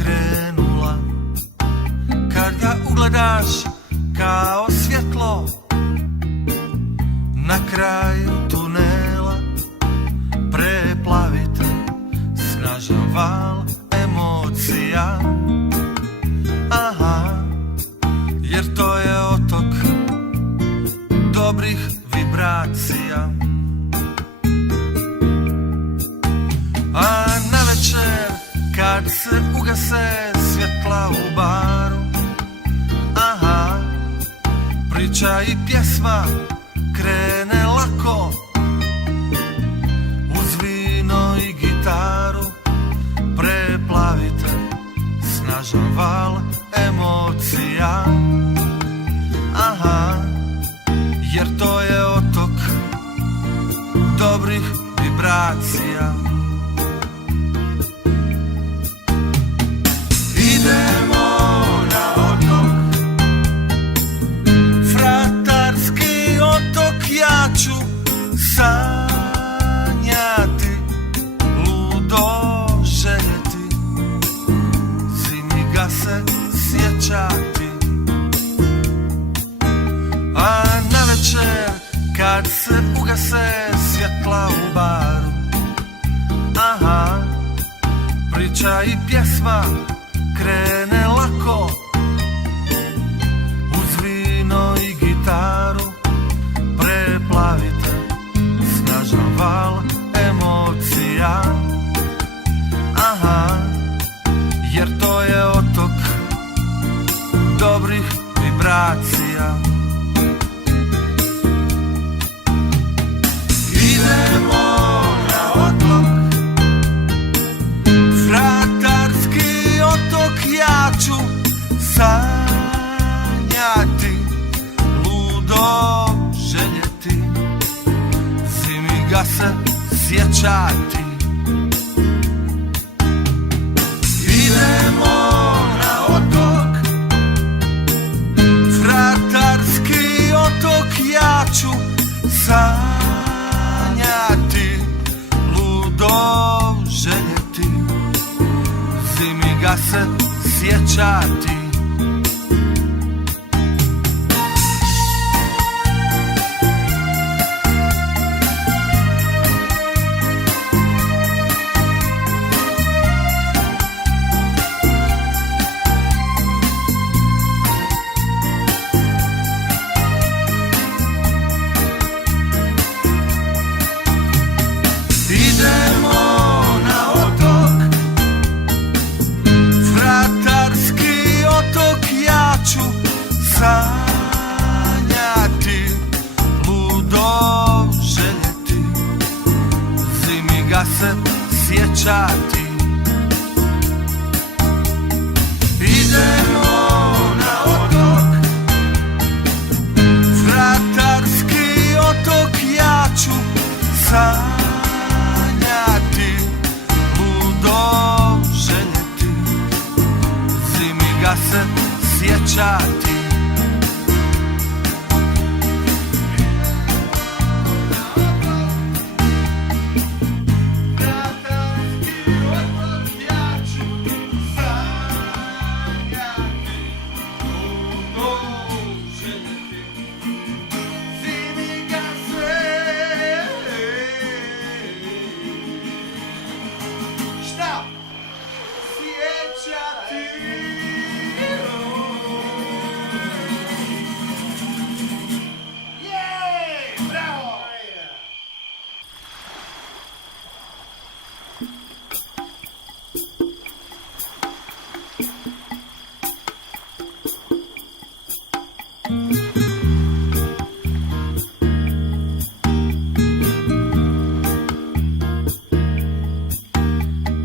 krenula, kad ga ugledaš kao svjetlo na kraju tunela, preplavite snažan val emocija. Aha, jer to je otok dobrih vibracija. A navečer kad se ugase svjetla u baru, aha, priča i pjesma krene lako, uz vino i gitaru preplavite snažan val emocija. Aha, jer to je otok dobrih vibracija. Idemo na otok, fratarski otok, ja ću sanjati, ludo željeti, zimi ga se sjećati. A navečer kad se ugase svjetla u baru, aha, priča i pjesma krene lako, uz vino i gitaru preplavite snažan val emocija. Aha, jer to je otok dobrih vibracija. Idemo na otok, fratarski otok, ja ću sanjati, ludo željeti, zimi ga se sjećati. Idemo na otok, fratarski otok, ja ću sanjati, ludo željeti, zimi ga se sjećati. Sanjati, ludo željeti, zimi ga se sjećati. Idemo na otok, fratarski otok, ja ću sanjati, ludo željeti, zimi ga se sjećati.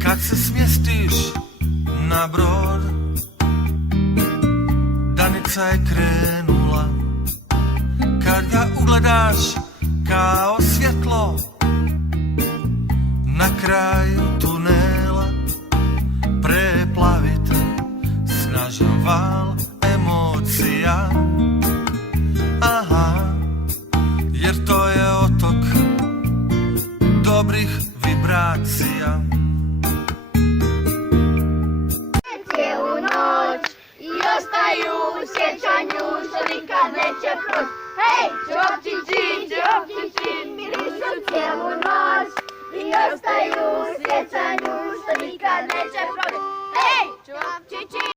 Kad se smjestiš na brod, danica je krenula, kad ga ugledaš kao svjetlo na kraju tunela, preplavite snažan val emocija. Aha, jer to je otok dobrih vibracija. nikad neće proć. Hej, čopčići, mirišu cijelu noć i ostaju u sjećanju što nikad neće proć. Hej, čopčići.